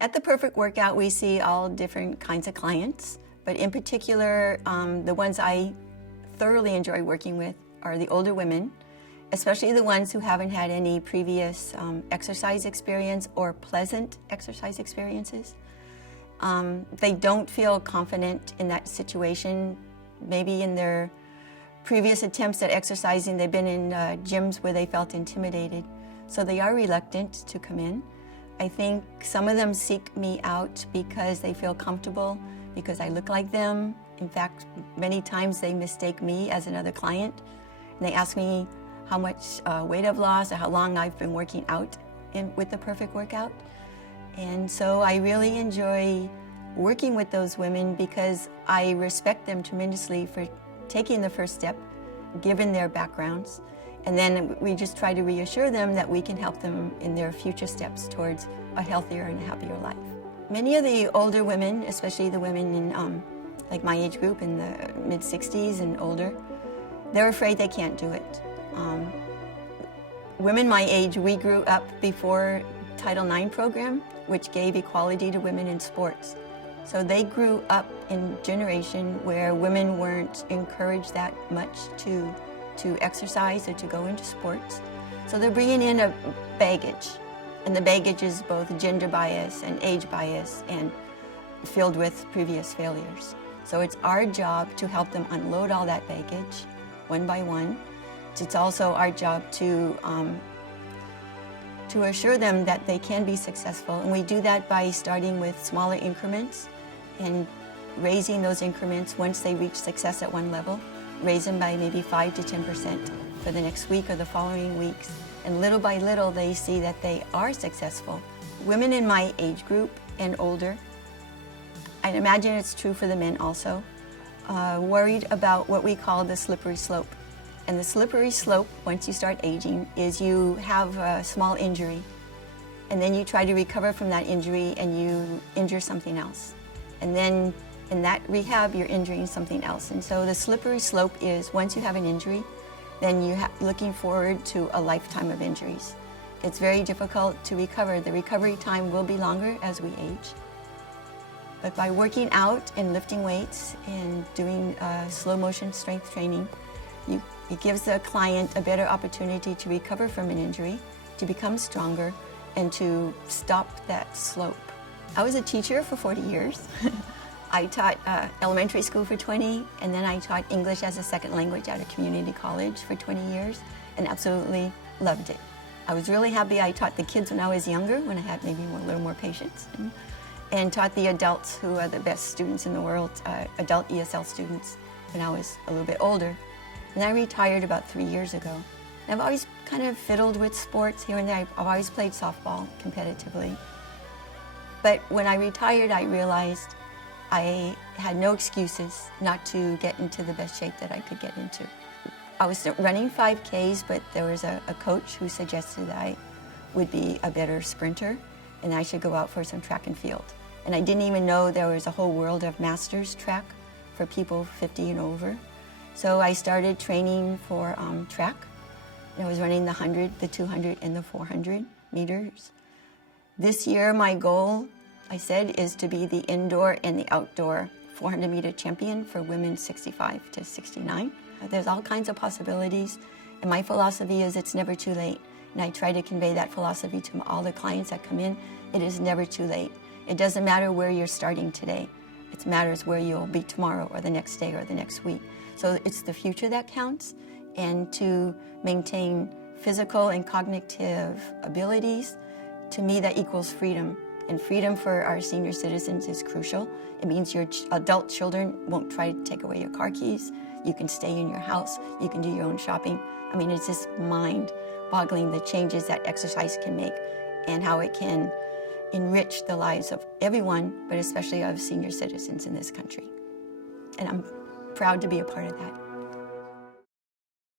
At the Perfect Workout, we see all different kinds of clients, but in particular, the ones I thoroughly enjoy working with are the older women, especially the ones who haven't had any previous exercise experience or pleasant exercise experiences. They don't feel confident in that situation. Maybe in their previous attempts at exercising, they've been in gyms where they felt intimidated, so they are reluctant to come in. I think some of them seek me out because they feel comfortable, because I look like them. In fact, many times they mistake me as another client, and they ask me how much weight I've lost or how long I've been working out with the Perfect Workout. And so I really enjoy working with those women because I respect them tremendously for taking the first step, given their backgrounds. And then we just try to reassure them that we can help them in their future steps towards a healthier and happier life. Many of the older women, especially the women in like my age group in the mid-60s and older, they're afraid they can't do it. Women my age, we grew up before Title IX program, which gave equality to women in sports. So they grew up in a generation where women weren't encouraged that much to exercise or to go into sports. So they're bringing in a baggage, and the baggage is both gender bias and age bias and filled with previous failures. So it's our job to help them unload all that baggage one by one. It's also our job to assure them that they can be successful, and we do that by starting with smaller increments and raising those increments once they reach success at one level. Raise them by maybe 5 to 10% for the next week or the following weeks. And little by little, they see that they are successful. Women in my age group and older, I imagine it's true for the men also, worried about what we call the slippery slope. And the slippery slope, once you start aging, is you have a small injury, and then you try to recover from that injury and you injure something else. And then in that rehab, you're injuring something else. And so the slippery slope is once you have an injury, then you're looking forward to a lifetime of injuries. It's very difficult to recover. The recovery time will be longer as we age. But by working out and lifting weights and doing slow motion strength training, it gives the client a better opportunity to recover from an injury, to become stronger, and to stop that slope. I was a teacher for 40 years. I taught elementary school for 20, and then I taught English as a second language at a community college for 20 years, and absolutely loved it. I was really happy I taught the kids when I was younger, when I had maybe a little more patience, and taught the adults who are the best students in the world, adult ESL students, when I was a little bit older. And I retired about 3 years ago. And I've always kind of fiddled with sports here and there. I've always played softball competitively. But when I retired, I realized I had no excuses not to get into the best shape that I could get into. I was running 5Ks, but there was a coach who suggested that I would be a better sprinter and I should go out for some track and field. And I didn't even know there was a whole world of masters track for people 50 and over. So I started training for track. I was running the 100, the 200, and the 400 meters. This year, my goal, I said, is to be the indoor and the outdoor 400-meter champion for women 65 to 69. There's all kinds of possibilities, and my philosophy is it's never too late. And I try to convey that philosophy to all the clients that come in. It is never too late. It doesn't matter where you're starting today. It matters where you'll be tomorrow or the next day or the next week. So it's the future that counts, and to maintain physical and cognitive abilities, to me that equals freedom. And freedom for our senior citizens is crucial. It means your adult children won't try to take away your car keys. You can stay in your house. You can do your own shopping. I mean, it's just mind-boggling the changes that exercise can make and how it can enrich the lives of everyone, but especially of senior citizens in this country. And I'm proud to be a part of that.